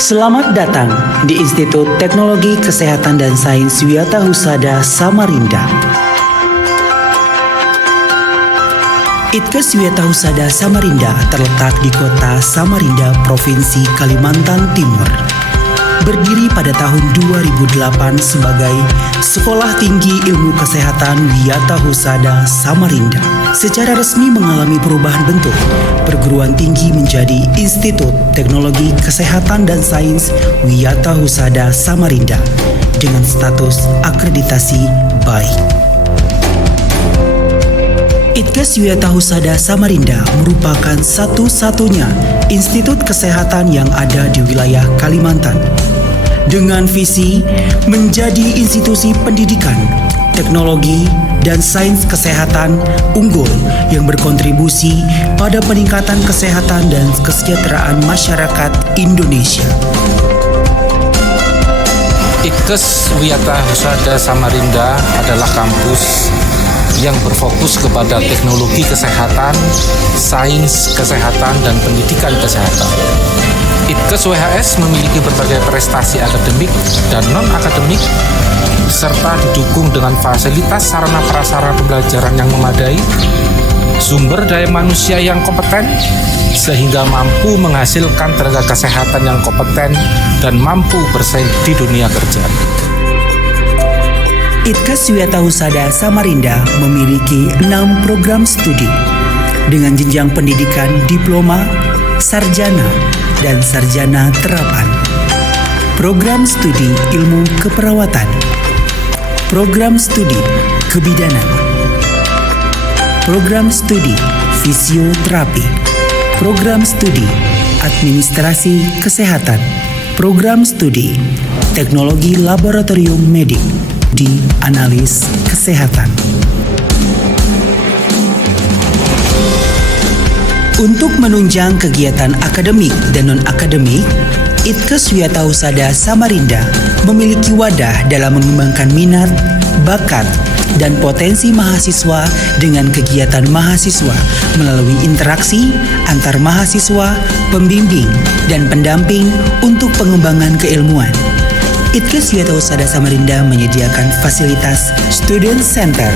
Selamat datang di Institut Teknologi Kesehatan dan Sains Wiyata Husada Samarinda. Itkes Wiyata Husada Samarinda terletak di kota Samarinda, Provinsi Kalimantan Timur. Berdiri pada tahun 2008 sebagai Sekolah Tinggi Ilmu Kesehatan Wiyata Husada Samarinda. Secara resmi mengalami perubahan bentuk, perguruan tinggi menjadi Institut Teknologi Kesehatan dan Sains Wiyata Husada Samarinda dengan status akreditasi baik. Itkes Wiyata Husada Samarinda merupakan satu-satunya institut kesehatan yang ada di wilayah Kalimantan dengan visi menjadi institusi pendidikan, teknologi, dan sains kesehatan unggul yang berkontribusi pada peningkatan kesehatan dan kesejahteraan masyarakat Indonesia. Itkes Wiyata Husada Samarinda adalah kampus yang berfokus kepada teknologi kesehatan, sains kesehatan, dan pendidikan kesehatan. Itkes WHS memiliki berbagai prestasi akademik dan non-akademik, serta didukung dengan fasilitas sarana prasarana pembelajaran yang memadai, sumber daya manusia yang kompeten, sehingga mampu menghasilkan tenaga kesehatan yang kompeten dan mampu bersaing di dunia kerja. Itkes Wiyata Husada Samarinda memiliki 6 program studi dengan jenjang pendidikan diploma, sarjana, dan sarjana terapan. Program studi ilmu keperawatan, program studi kebidanan, program studi fisioterapi, program studi administrasi kesehatan, program studi teknologi laboratorium medik di analis kesehatan. Untuk menunjang kegiatan akademik dan non-akademik, Itkes Wiyata Husada Samarinda memiliki wadah dalam mengembangkan minat, bakat, dan potensi mahasiswa dengan kegiatan mahasiswa melalui interaksi antar mahasiswa, pembimbing, dan pendamping untuk pengembangan keilmuan. Itkes Wiyata Husada Samarinda menyediakan fasilitas Student Center,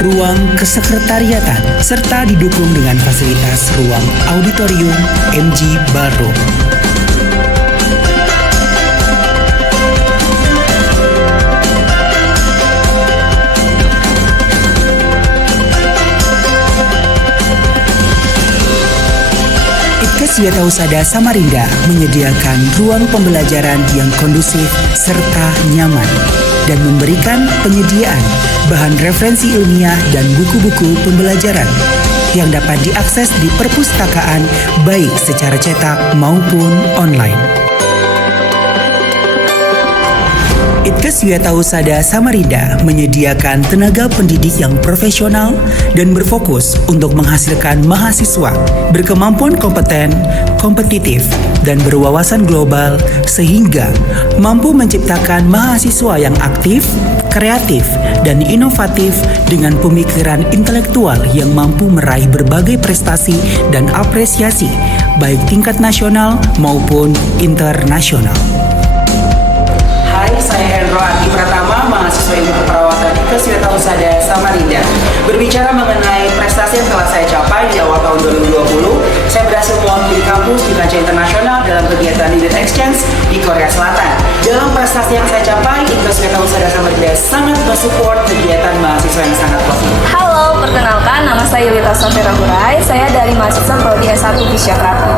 ruang kesekretariatan, serta didukung dengan fasilitas ruang auditorium MG Ballroom. Itkes Wiyata Husada Samarinda menyediakan ruang pembelajaran yang kondusif serta nyaman dan memberikan penyediaan bahan referensi ilmiah dan buku-buku pembelajaran yang dapat diakses di perpustakaan baik secara cetak maupun online. Itkes Wiyata Husada Samarinda menyediakan tenaga pendidik yang profesional dan berfokus untuk menghasilkan mahasiswa berkemampuan kompeten, kompetitif, dan berwawasan global sehingga mampu menciptakan mahasiswa yang aktif, kreatif, dan inovatif dengan pemikiran intelektual yang mampu meraih berbagai prestasi dan apresiasi baik tingkat nasional maupun internasional. Hai, saya Hendro Adi Pratama, mahasiswa ilmu keperawatan Itkes Wiyata Husada Samarinda. Berbicara mengenai prestasi yang telah saya capai di awal tahun 2020, saya berhasil mewakili kampus di kancah internasional dalam kegiatan Leader Exchange di Korea Selatan. Dalam prestasi yang saya capai, Itkes Wiyata Husada Samarinda sangat mensupport kegiatan mahasiswa yang sangat positif. Halo, perkenalkan nama saya Yulita Safira Hurai, saya dari mahasiswa Prodi S1 Fisioterapi.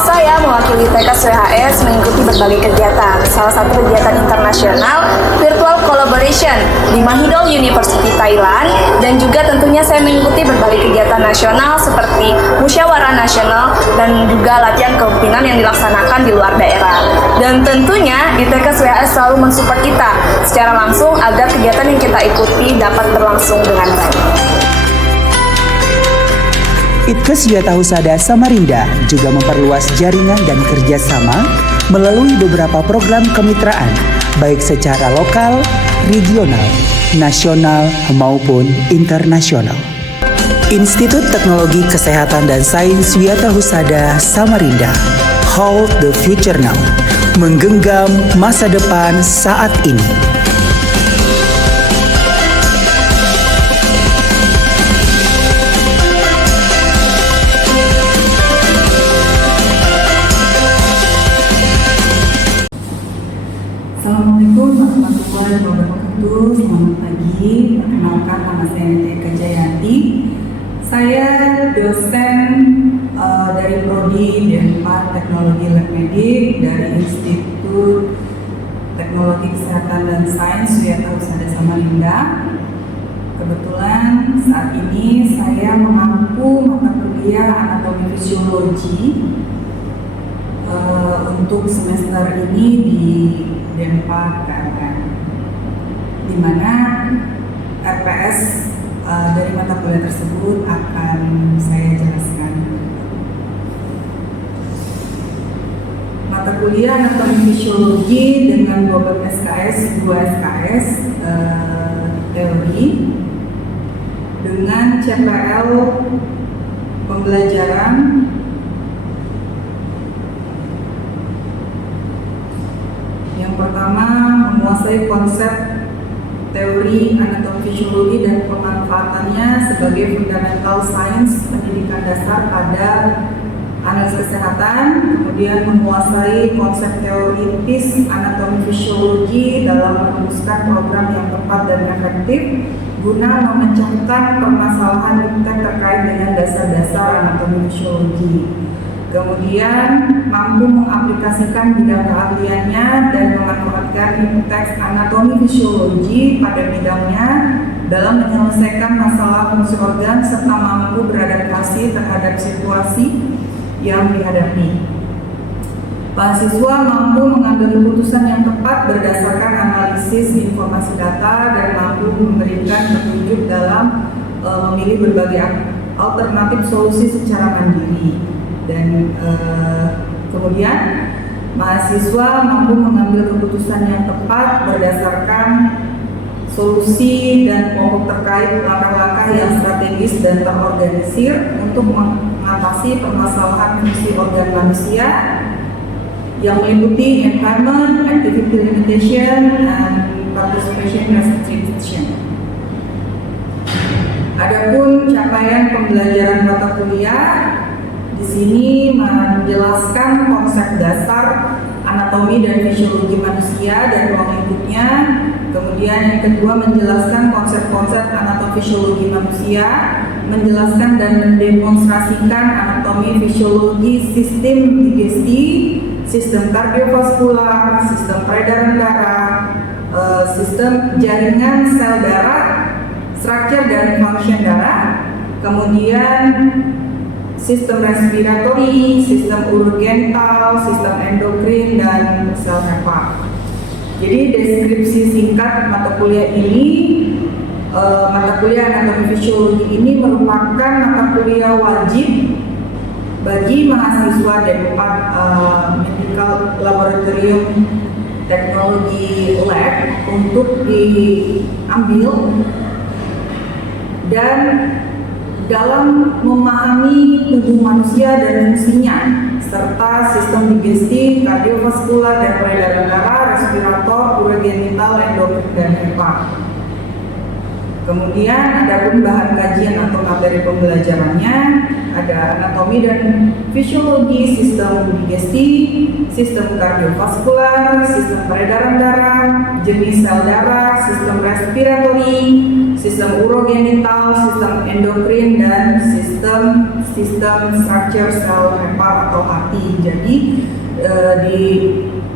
Saya mewakili Itkes WHS mengikuti berbagai kegiatan, salah satu kegiatan internasional Virtual Collaboration di Mahidol University Thailand, dan juga tentunya saya mengikuti berbagai kegiatan nasional seperti musyawarah nasional dan juga latihan kepemimpinan yang dilaksanakan di luar daerah. Dan tentunya Itkes WHS selalu mensupport kita secara langsung agar kegiatan yang kita ikuti dapat berlangsung dengan baik. Itkes Wiyata Husada Samarinda juga memperluas jaringan dan kerjasama melalui beberapa program kemitraan, baik secara lokal, regional, nasional, maupun internasional. Institut Teknologi Kesehatan dan Sains Wiyata Husada Samarinda. Hold the future now. menggenggam masa depan saat ini. Assalamualaikum warahmatullahi wabarakatuh. Selamat pagi. Perkenalkan, nama saya Eka Jayanti. Saya dosen dari Prodi D4 Teknologi Lab Medik dari Institut Teknologi Kesehatan dan Sains Suyata Husada Samarinda. Kebetulan saat ini saya mengampu mata kuliah Anatomi Fisiologi untuk semester ini di D4 KRN, di mana RPS dari mata kuliah tersebut akan saya jelaskan. Mata kuliah Anatomi Fisiologi dengan bobot SKS 2 SKS teori dengan CPL pembelajaran yang pertama, menguasai konsep teori anatomi fisiologi dan pemanfaatannya sebagai fundamental sains pendidikan dasar pada analisis kesehatan, kemudian menguasai konsep teoritis anatomi fisiologi dalam merumuskan program yang tepat dan efektif guna memecahkan permasalahan iptek terkait dengan dasar-dasar anatomi fisiologi. Kemudian mampu mengaplikasikan bidang keahliannya dan memanfaatkan teks anatomi fisiologi pada bidangnya dalam menyelesaikan masalah fungsi organ serta mampu beradaptasi terhadap situasi yang dihadapi. Mahasiswa mampu mengambil keputusan yang tepat berdasarkan analisis informasi data dan mampu memberikan petunjuk dalam memilih berbagai alternatif solusi secara mandiri. Dan kemudian mahasiswa mampu mengambil keputusan yang tepat berdasarkan solusi dan pokok terkait langkah-langkah yang strategis dan terorganisir untuk mengatasi permasalahan fungsi organ manusia yang meliputi environment, activity limitation, and participation restriction. Adapun capaian pembelajaran mata kuliah di sini menjelaskan konsep dasar anatomi dan fisiologi manusia dan ruang lingkupnya. Kemudian yang kedua menjelaskan konsep-konsep anatomi fisiologi manusia, menjelaskan dan mendemonstrasikan anatomi fisiologi sistem digesti, sistem kardiovaskular, sistem peredaran darah, sistem jaringan sel darah, struktur dan function darah, kemudian sistem respiratori, sistem urogenital, sistem endokrin, dan sel hepa. Jadi deskripsi singkat mata kuliah ini, mata kuliah anatomi fisiologi ini merupakan mata kuliah wajib bagi mahasiswa D4 Medical Laboratorium Technology Lab untuk diambil dan dalam memahami tubuh manusia dan fungsinya, serta sistem digesti, kardiovaskular dan peredaran darah, respirator, urogenital, endokrin, dan hepa. Kemudian adapun bahan kajian atau materi pembelajarannya ada anatomi dan fisiologi sistem digesti, sistem kardiovaskular, sistem peredaran darah, jenis sel darah, sistem respiratori, sistem urogenital, sistem endokrin, dan sistem struktur sel hepa atau hati. Jadi di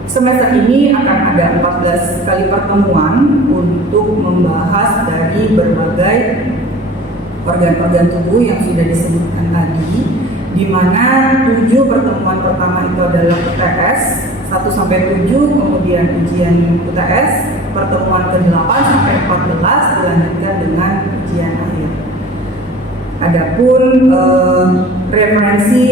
semester ini akan ada 14 kali pertemuan untuk membahas dari berbagai organ-organ tubuh yang sudah disebutkan tadi, di mana 7 pertemuan pertama itu adalah UTS 1-7, kemudian ujian UTS, pertemuan ke-8 sampai 14 dilanjutkan dengan ujian akhir. Adapun referensi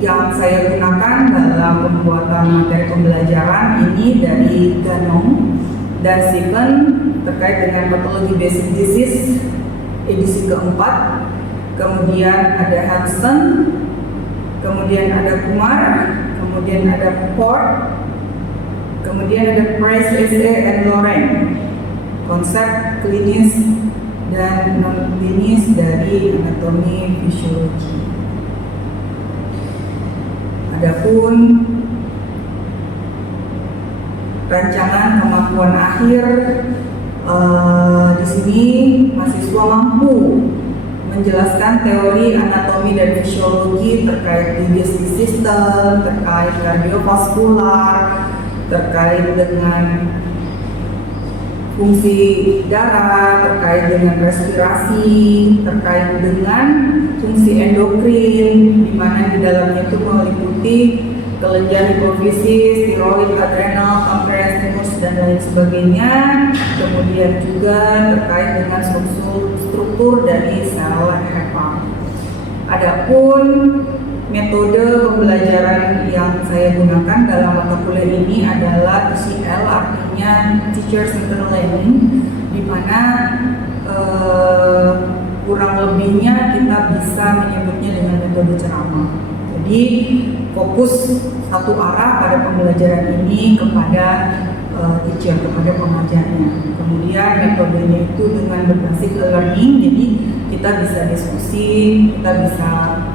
yang saya gunakan dalam pembuatan materi pembelajaran ini dari Ganong dan Stephen terkait dengan patologi basic disease edisi keempat, kemudian ada Hansen, kemudian ada Kumar, kemudian ada Ford, Kemudian ada Price, S.A. and Loren, konsep klinis dan non klinis dari anatomi fisiologi. Adapun rancangan kemampuan akhir di sini mahasiswa mampu menjelaskan teori anatomi dan fisiologi terkait digestive system, terkait kardiovaskular, terkait dengan fungsi darah, terkait dengan respirasi, terkait dengan fungsi endokrin, di mana di dalamnya itu meliputi kelenjar hipofisis, tiroid, adrenal, pankreas, dan lain sebagainya. Kemudian juga terkait dengan struktur dari sel hepa. Adapun metode pembelajaran yang saya gunakan dalam mata kuliah ini adalah TCL, artinya Teacher Centered Learning, di mana kurang lebihnya kita bisa menyebutnya dengan metode ceramah. Jadi fokus satu arah pada pembelajaran ini kepada teacher, kepada pengajarnya. Kemudian metodenya itu dengan berbasis learning, jadi kita bisa diskusi, kita bisa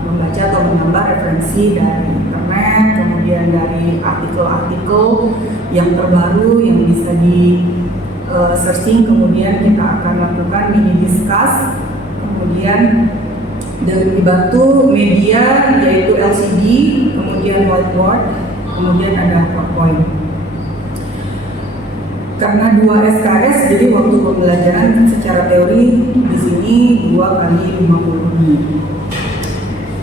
membaca atau menambah referensi dari internet, kemudian dari artikel-artikel yang terbaru yang bisa di searching, kemudian kita akan lakukan mini discuss, kemudian dengan dibantu media yaitu LCD, kemudian whiteboard, kemudian ada PowerPoint. Karena 2 SKS, jadi waktu pembelajaran secara teori di sini 2 kali 50 menit.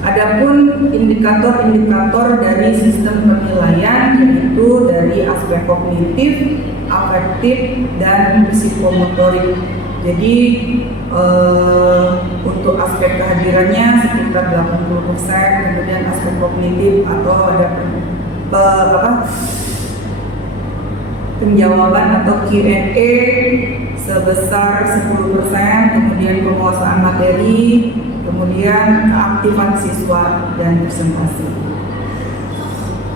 Adapun indikator-indikator dari sistem penilaian yaitu dari aspek kognitif, afektif, dan psikomotorik. Jadi untuk aspek kehadirannya sekitar 80%, kemudian aspek kognitif atau ada penjawaban atau Q&A sebesar 10%, kemudian penguasaan materi, kemudian keaktifan siswa dan presentasi.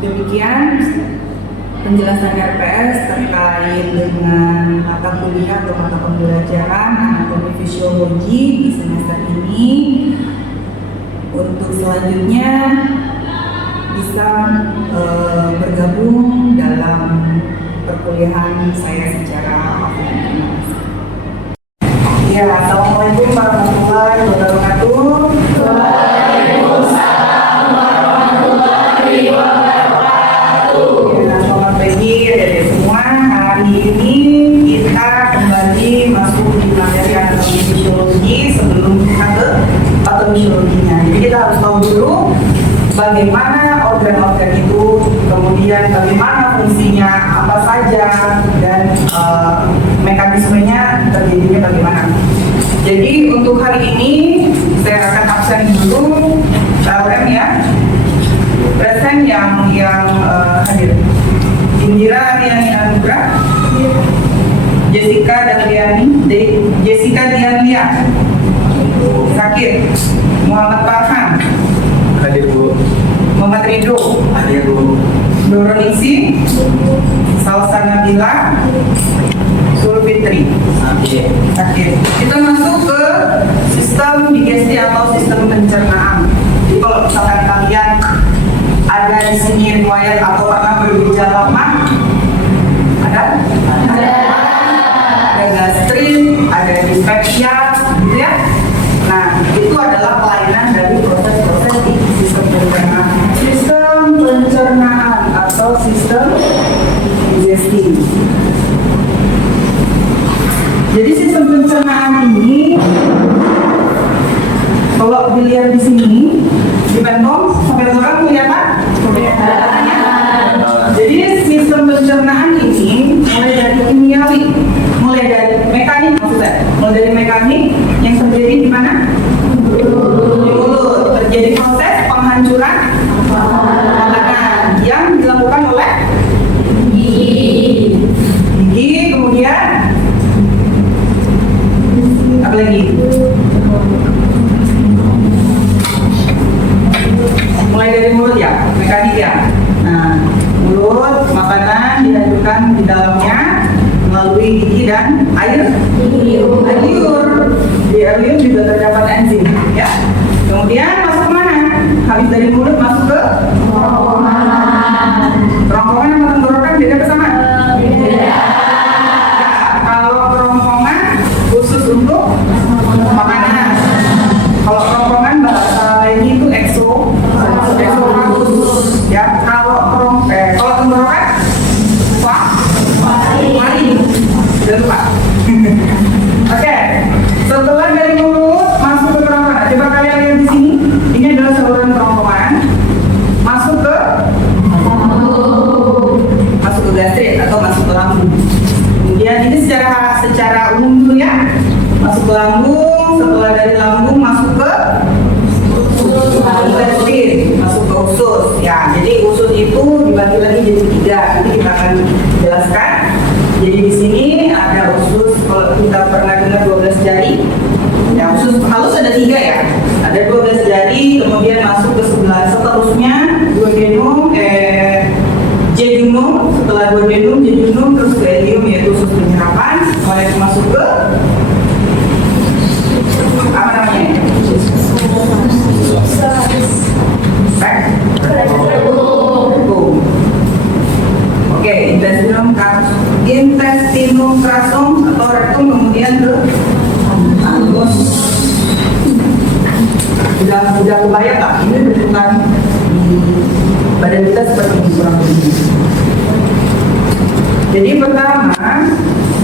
Demikian penjelasan RPS terkait dengan mata kuliah atau mata pembelajaran anatomi fisiologi di semester ini. Untuk selanjutnya bisa bergabung dalam perkuliahan saya secara offline. Ya, assalamualaikum warahmatullahi wabarakatuh. Waalaikumsalam warahmatullahi wabarakatuh. Ya, selamat pagi adik-adik semua. Hari ini kita kembali masuk di materi anatomi fisiologi sebelum kita ke patofisiologinya. Jadi kita harus tahu dulu bagaimana organ-organ itu, kemudian bagaimana fungsinya, apa saja, dan mekanismenya terjadinya bagaimana. Jadi untuk hari ini saya akan absen dulu LM ya, present yang hadir. Indira Ariani Anugrah, Jessica Dianlia, Sakit, Muhammad Farhan, hadir Bu. Muhammad Ridho, Hadir Bu. Nurulisi, Salsa Nabila, Sulfitri. Sakit. Kita masuk ke sistem digesti atau sistem pencernaan. Jadi kalau misalkan kalian ada di sini riwayat atau pernah bergejala mah, ada? Ada gastrit, ada dispepsia, gitu ya. Nah, itu adalah kelainan dari proses-proses di sistem pencernaan. Sistem pencernaan atau sistem digesti. Jadi sistem pencernaan ini, kalau dilihat di sini, di Pemkom, sampai orang kelihatan? Jadi sistem pencernaan ini mulai dari kimiawi, mulai dari mekanik maksudnya, mulai dari mekanik yang terjadi di mana? Di mulut. Terjadi proses penghancuran makanan yang dilakukan oleh gigi, kemudian apa lagi? Mulai dari mulut ya, mekanik ya. Nah, mulut, makanan dihancurkan dimasukkan di dalamnya melalui gigi dan air liur. Di air liur juga terdapat enzim, ya. Kemudian masuk kemana? Habis dari mulut masuk ke kerongkongan sama tenggorokan beda apa sama? Beda. Kalau kerongkongan khusus untuk makanan. Kalau kerongkongan bahasa lainnya itu eksofagus. Ya, kalau tenggorokan mari. Jangan lupa. Oke. Setelah dari mulut masuk ke kerongkongan. Coba kalian lihat di sini. Ini adalah saluran kerongkongan. Masuk ke gastrit atau masuk ke lambung. Kemudian ini secara umum dulu ya. Masuk ke lambung, setelah dari lambung masuk ke intestin, masuk ke usus. Ya, jadi usus itu dibagi lagi jadi 3. Nanti kita akan jelaskan. Jadi di sini ada usus, kalau kita pernah dengar 12 jari. Ya, usus halus ada 3 ya. Ada 12 jari, kemudian masuk ke sebelah seterusnya jejunum, setelah jejunum terus ke ileum yaitu usus penyerapan, mulai masuk ke apa namanya? Oke, intestinum crassum atau rectum, kemudian ke anus. Udah kebayang tak? Ini bentukan badan kita seperti ini kurang lebih. Jadi pertama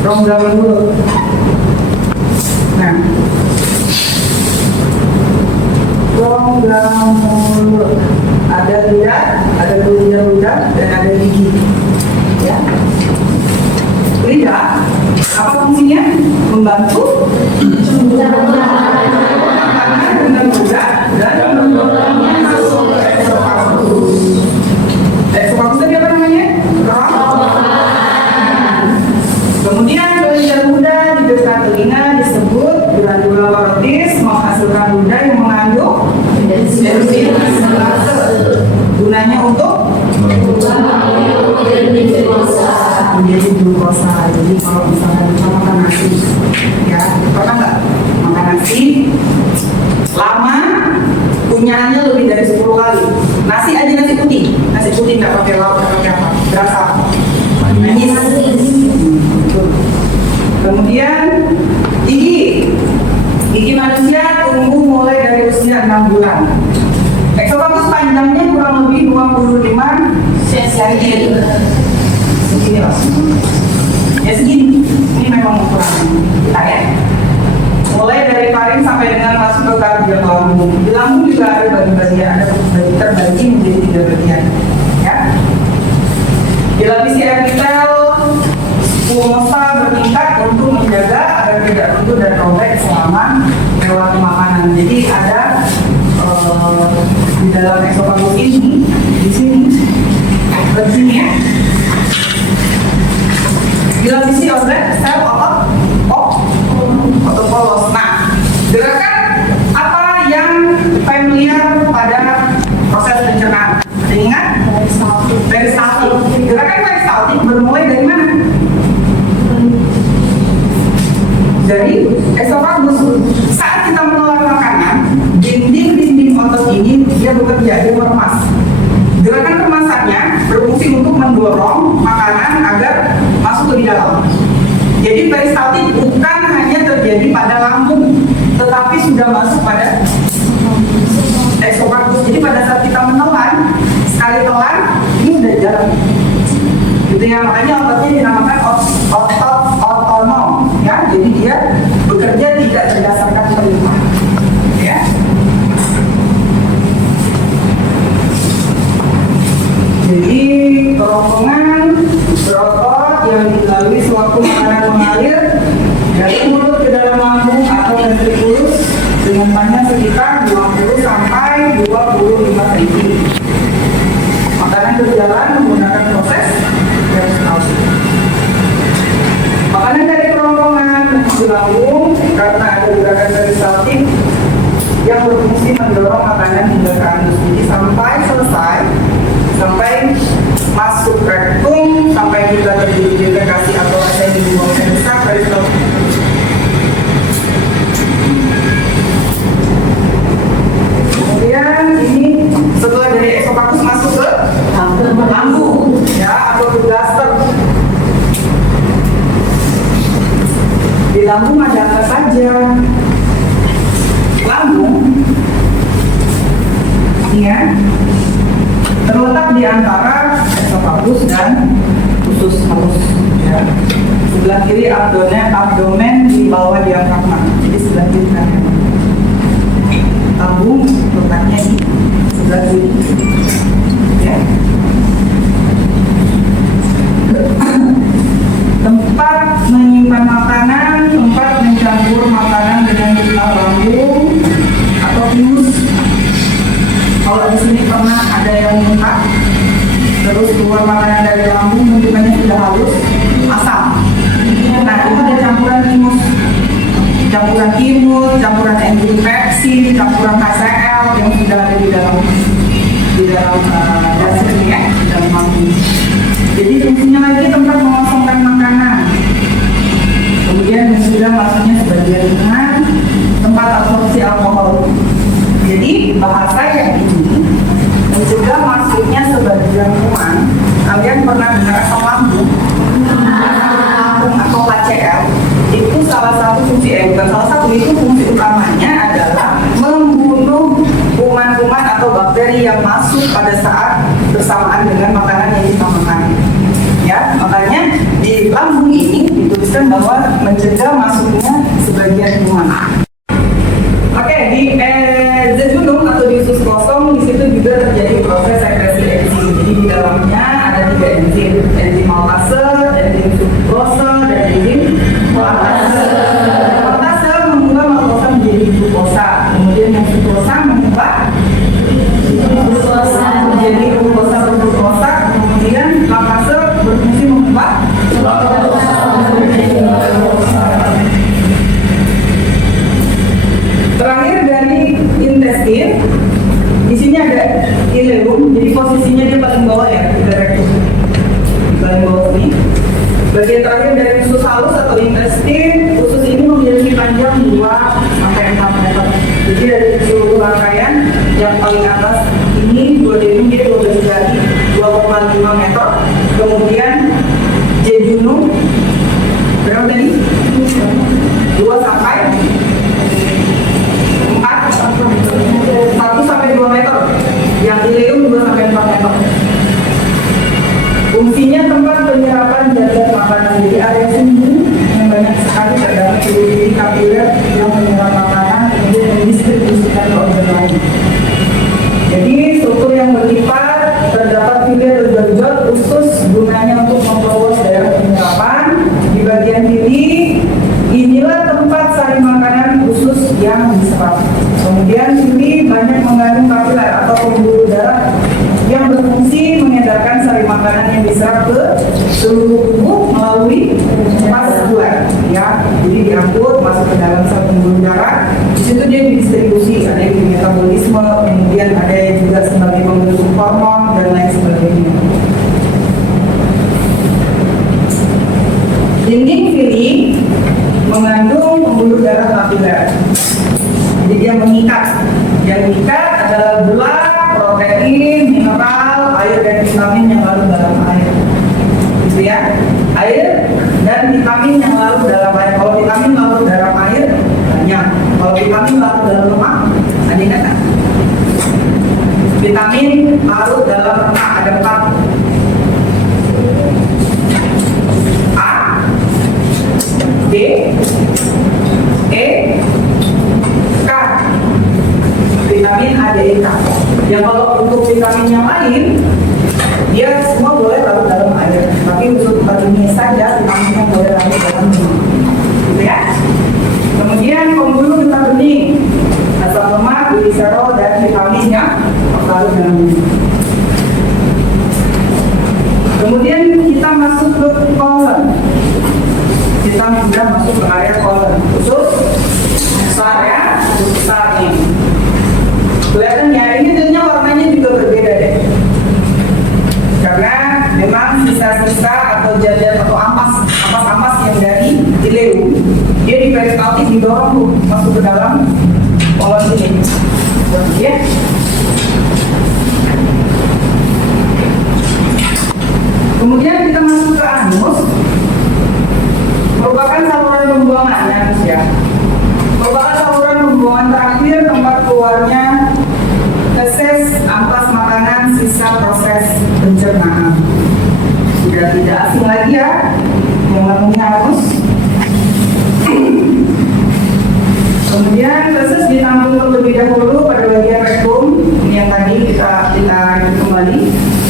rongga mulut. Nah, rongga mulut ada lidah, ada kelenjar ludah, dan ada gigi. Ya. Lidah apa fungsinya? Membantu dengan mudah dan eksofagus tadi apa namanya? Kemudian kelenjar ludah di dekat telinga disebut glandula parotis, menghasilkan ludah yang mengandung enzim. Gunanya untuk menjadi glukosa. Jadi kalau misalnya kita makan nasi, ya pernah nggak makan nasi lama kunyahannya lebih dari 10 kali. Nasi aja nasi putih nggak pakai lauk, nggak pakai apa, berasa manis. Kemudian gigi manusia tumbuh mulai dari usia 6 bulan. Eksofagus panjangnya kurang lebih 25 cm. Segini lah. Ya segini. Ini memang ukuran kita ya. Mulai dari faring sampai dengan masuk ke kardiak lambung. Di lambung juga ada bagian-bagian, ada terbagi menjadi 3 bagian. Ya. Dilapisi epitel squamosa bertingkat untuk menjaga agar tidak runtuh dan robek selama melewati makanan. Jadi ada di dalam eksofagus ini, di sini ya, dilapisi oleh sel otopolos. Nah, gerakan apa yang familiar pada proses pencernaan? Ada ingat? Peristaltik. Gerakan peristaltik bermulai dari mana? Dari esofagus. Saat kita menelan makanan, dinding otot ini dia bekerja, dia meremas. Gerakan remasannya berfungsi untuk mendorong makanan agar masuk ke dalam. Jadi peristaltik bukan hanya terjadi pada lambung, tetapi sudah masuk pada esofagus. Jadi pada saat kita menelan, sekali telan, ini udah jalan. Gitu ya, makanya ototnya dinamakan otot otonom. Ya, jadi dia bekerja tidak berdasarkan perintah. Ya. Jadi kerongkongan berotot yang dilalui sewaktu makanan mengalir dari mulut ke dalam lambung atau ventriculus dengan panjang sekitar 20 sampai 25 cm. Makanan berjalan menggunakan proses peristaltik. Makanan dari kerongkongan menuju lambung karena ada gerakan peristaltik yang berfungsi mendorong makanan hingga ke anus. Jadi sampai selesai, sampai masuk masuk rektum sampai juga terjadi defekasi atau ascending di bawah besar dari kemudian ini setelah dari esofagus masuk ke lambung ya atau ke gaster. Di lambung ada apa saja? Lambung ini ya terletak di antara esofagus dan usus halus ya. Sebelah kiri abdomen di bawah diafragma, jadi sebelah kiri kanan. Lambung letaknya di sebelah kiri ya. Tempat menyimpan makanan, tempat mencampur makanan dengan lambung atau timus. Kalau di sini pernah ada yang muntah, terus keluar makanan dari lambung, bentukannya sudah halus, asam. Nah, itu ada campuran timus, campuran enzim pepsin, campuran HCl yang sudah ada di dalam dasar ini ya, di dalam lambung. Jadi fungsinya lagi tempat mengosongkan makanan. Kemudian sudah masuknya sebagian dengan tempat absorpsi alkohol. Jadi bahasa yang ini mencegah masuknya sebagian kuman. Kalian pernah dengar asam lambung atau HCl? Itu salah satu fungsi, bukan salah satu, itu fungsi utamanya adalah membunuh kuman-kuman atau bakteri yang masuk pada saat bersamaan dengan makanan yang kita makan. Ya, makanya di lambung ini dituliskan bahwa mencegah masuknya sebagian kuman. Oke, di jejunum atau di usus kosong, di situ juga terjadi proses sekresi enzim. Jadi di dalamnya ada 3 enzim, enzim maltase, enzim sukrose, dan enzim laktase. Laktase mengubah maltose menjadi glukosa, kemudian yang sukrosa mengubah glukosa menjadi glukosa berglukosa, kemudian laktase berfungsi mengubah terakhir dari intestin. Di sini ada ileum, jadi posisinya dia paling bawah ya, di rektum, paling bawah ini. Bagian terakhir dari usus halus atau intestin, usus ini memiliki panjang 2-4 meter. Jadi dari seluruh rangkaian yang paling atas ini duodenum dia 12 jari 2,5 meter. Kemudian jejunum berapa tadi? 2 sampai 1 sampai 2 meter. Yang ileum 2 sampai 4 meter. Fungsinya tempat penyerapan zat-zat makanan. Jadi area sini yang banyak sekali terdapat ciri-ciri kapiler yang menyerap makanan kemudian mendistribusikan ke organ lain. Jadi struktur yang berlipat, terdapat filia bergenjot khusus gunanya untuk memperluas daerah penyerapan. Di bagian kiri inilah tempat sari makanan khusus yang diserap. Kemudian sini banyak mengandung kapiler atau pembuluh darah yang berfungsi mengedarkan sari makanan yang diserap ke seluruh tubuh melalui vaskular ya. Jadi diangkut masuk ke dalam sel pembuluh darah. Di situ dia didistribusi, ada yang di metabolisme, kemudian ada yang juga sebagai pembentuk hormon dan lain sebagainya. Dinding kiri mengandung pembuluh darah kapiler. Jadi dia mengikat. Yang mengikat adalah gula, protein, mineral, air dan vitamin yang larut dalam air. Gitu ya. Air dan vitamin yang larut dalam air. Kalau vitamin larut dalam air banyak. Kalau vitamin larut dalam lemak, ada yang kata? Vitamin larut dalam lemak ada 4. A, D, E, K. Vitamin A, D, E, K. Yang kalau untuk vitamin yang lain, dia semua boleh larut dalam air. Tapi untuk vitamin saja, vitaminnya boleh larut dalam minum. Gitu ya. Kemudian pembuluh getah bening, asam lemak, gliserol, dan vitamin yang larut dalam minum. Kemudian kita masuk ke kolon. Kita sudah masuk ke area kolon. Usus besar ya, usus besar nih. Kelihatan ya, ini tentunya warnanya juga berbeda deh. Karena memang peristaltik didorong tuh masuk ke dalam polos ini. Kemudian kita masuk ke anus, merupakan saluran pembuangan anus ya. Merupakan saluran pembuangan terakhir tempat keluarnya feses, ampas makanan, sisa proses pencernaan. Sudah tidak asing lagi ya yang namanya anus. Kemudian feses ditampung terlebih dahulu pada bagian rektum, ini yang tadi kita kembali.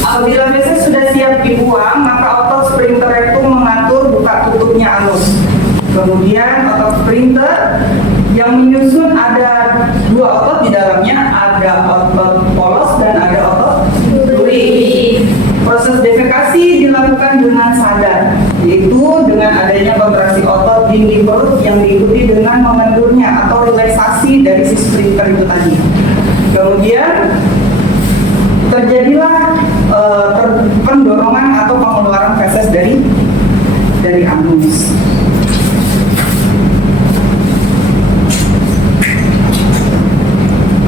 Apabila feses sudah siap dibuang, maka otot sphincter rektum mengatur buka tutupnya anus. Kemudian otot sphincter yang menyusun ada dua otot di dalamnya, ada otot polos dan ada otot duri. Proses defekasi dilakukan dengan sadar, yaitu dengan adanya kontraksi otot dinding perut yang diikuti dengan mengendurnya atau relaksasi dari si sphincter itu tadi. Kemudian terjadilah pendorongan atau pengeluaran feses dari anus.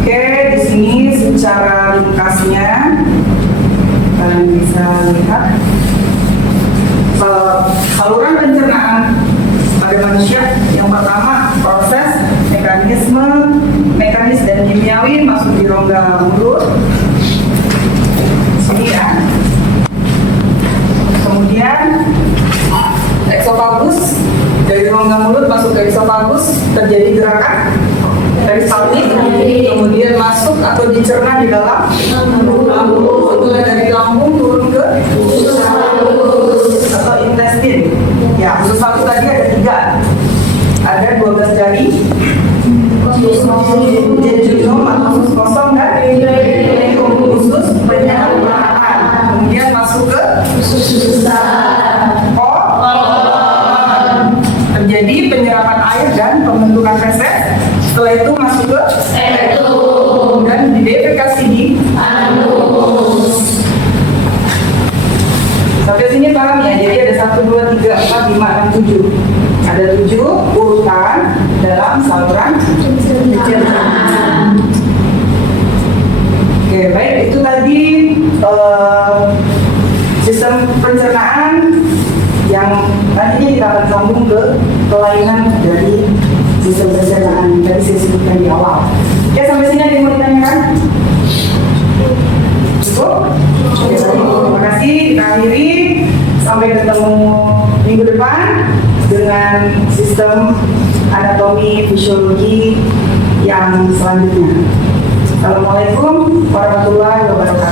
Oke, di sini secara ringkasnya kalian bisa lihat saluran pencernaan pada manusia. Yang pertama, proses mekanis dan kimiawi masuk di rongga mulut. Sini ya. Kemudian eksofagus, dari rongga mulut masuk ke eksofagus terjadi gerakan peristaltik, kemudian masuk atau dicerna di dalam lambung, setelah dari lambung turun ke usus halus atau intestin. Ya, usus halus tadi ada 3, ada 12 jari, jejunum atau usus kosong dan usus penyerapan. Kemudian masuk ke usus besar, terjadi penyerapan air dan pembentukan feses. Setelah itu masuk ke rektum dan didefekasi di anus. Sampai sini paham ya? Jadi ada 1, 2, 3, 4, 5, 6, 7. Ada 7 urutan dalam saluran pencernaan. Oke, baik, itu tadi sistem pencernaan yang nantinya kita akan sambung ke kelainan dari sistem pencernaan yang tadi saya sebutkan di awal. Ya, sampai sini ada yang mau ditanyakan? Cukup? Oke, terima kasih. Kita akhiri. Sampai ketemu minggu depan dengan sistem anatomi fisiologi yang selanjutnya. Assalamualaikum warahmatullahi wabarakatuh.